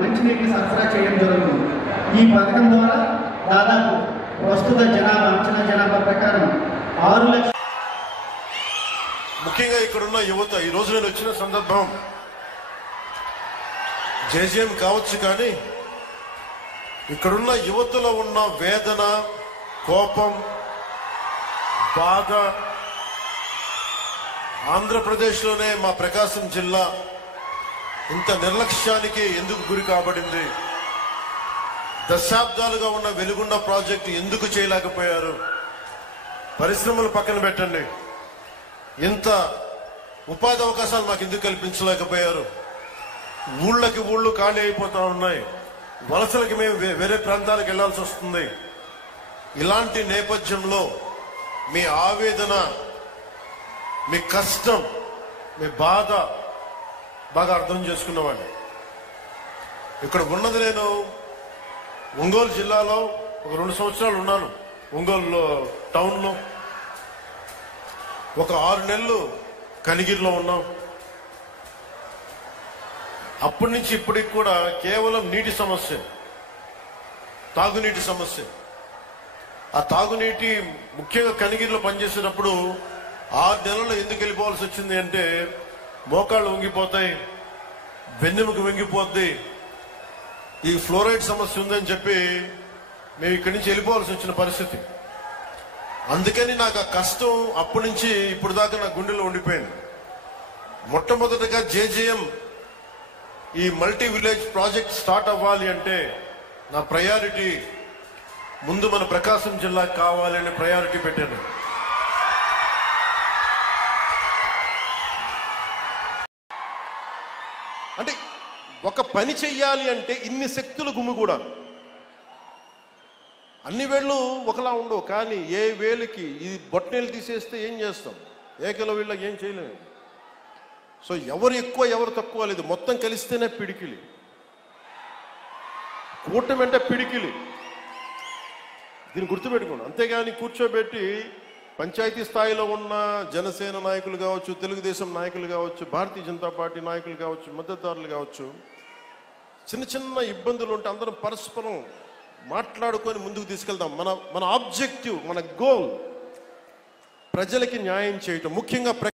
మంచినీటిని సరఫరా చేయడం జరుగుతుంది. ఈ పథకం ద్వారా దాదాపు ప్రస్తుత అంచనా జనాభా ప్రకారం 6 లక్షల. ముఖ్యంగా ఇక్కడున్న యువత ఈ రోజు నేను వచ్చిన సందర్భం జేజేఎం కావచ్చు, కానీ ఇక్కడున్న యువతలో ఉన్న వేదన, కోపం, బాధ, ఆంధ్రప్రదేశ్లోనే మా ప్రకాశం జిల్లా ఇంత నిర్లక్ష్యానికి ఎందుకు గురి కాబడింది, దశాబ్దాలుగా ఉన్న వెలుగొండ ప్రాజెక్టు ఎందుకు చేయలేకపోయారు, పరిశ్రమలు పక్కన పెట్టండి, ఇంత ఉపాధి అవకాశాలు మాకు ఎందుకు కల్పించలేకపోయారు, ఊళ్ళకి ఊళ్ళు ఖాళీ అయిపోతా ఉన్నాయి, వలసలకి మేము వేరే ప్రాంతాలకు వెళ్లాల్సి వస్తుంది. ఇలాంటి నేపథ్యంలో మీ ఆవేదన, మీ కష్టం, మీ బాధ బాగా అర్థం చేసుకున్నవాడిని. ఇక్కడ ఉన్నది నేను ఒంగోలు జిల్లాలో ఒక 2 సంవత్సరాలు ఉన్నాను. ఒంగోలు టౌన్లో ఒక 6 నెలలు కనిగిరిలో ఉన్నాం. అప్పటి నుంచి ఇప్పటికి కూడా కేవలం నీటి సమస్య, తాగునీటి సమస్య. ఆ తాగునీటి ముఖ్యంగా కనిగిరిలో పనిచేసేటప్పుడు 6 నెలల్లో ఎందుకు వెళ్ళిపోవాల్సి వచ్చింది అంటే, మోకాళ్ళు వంగిపోతాయి, వెన్నెముక వంగిపోద్ది, ఈ ఫ్లోరైడ్ సమస్య ఉందని చెప్పి మేము ఇక్కడి నుంచి వెళ్ళిపోవాల్సి వచ్చిన పరిస్థితి. అందుకని నాకు ఆ కష్టం అప్పటి నుంచి ఇప్పుడు దాకా నా గుండెలో ఉండిపోయింది. మొట్టమొదటిగా జేజేఎం ఈ మల్టీ విలేజ్ ప్రాజెక్ట్ స్టార్ట్ అవ్వాలి అంటే నా ప్రయారిటీ ముందు మన ప్రకాశం జిల్లాకు కావాలని ప్రయారిటీ పెట్టాను. అంటే ఒక పని చెయ్యాలి అంటే ఇన్ని శక్తులు గుమిగూడా. అన్ని వేళ్ళు ఒకలా ఉండవు, కానీ ఏ వేలికి ఈ బొట్టనేలు తీసేస్తే ఏం చేస్తాం, ఏకల వీళ్ళకి ఏం చేయలేము. సో ఎవరు ఎక్కువ ఎవరు తక్కువ లేదు, మొత్తం కలిస్తేనే పిడికిలి. కూటమి అంటే పిడికిలి, దీన్ని గుర్తుపెట్టుకోండి. అంతేగాని కూర్చోబెట్టి పంచాయతీ స్థాయిలో ఉన్న జనసేన నాయకులు కావచ్చు, తెలుగుదేశం నాయకులు కావచ్చు, భారతీయ జనతా పార్టీ నాయకులు కావచ్చు, మద్దతుదారులు కావచ్చు, చిన్న చిన్న ఇబ్బందులు ఉంటే అందరం పరస్పరం మాట్లాడుకొని ముందుకు తీసుకెళ్దాం. మన ఆబ్జెక్టివ్, మన గోల్ ప్రజలకి న్యాయం చేయటం. ముఖ్యంగా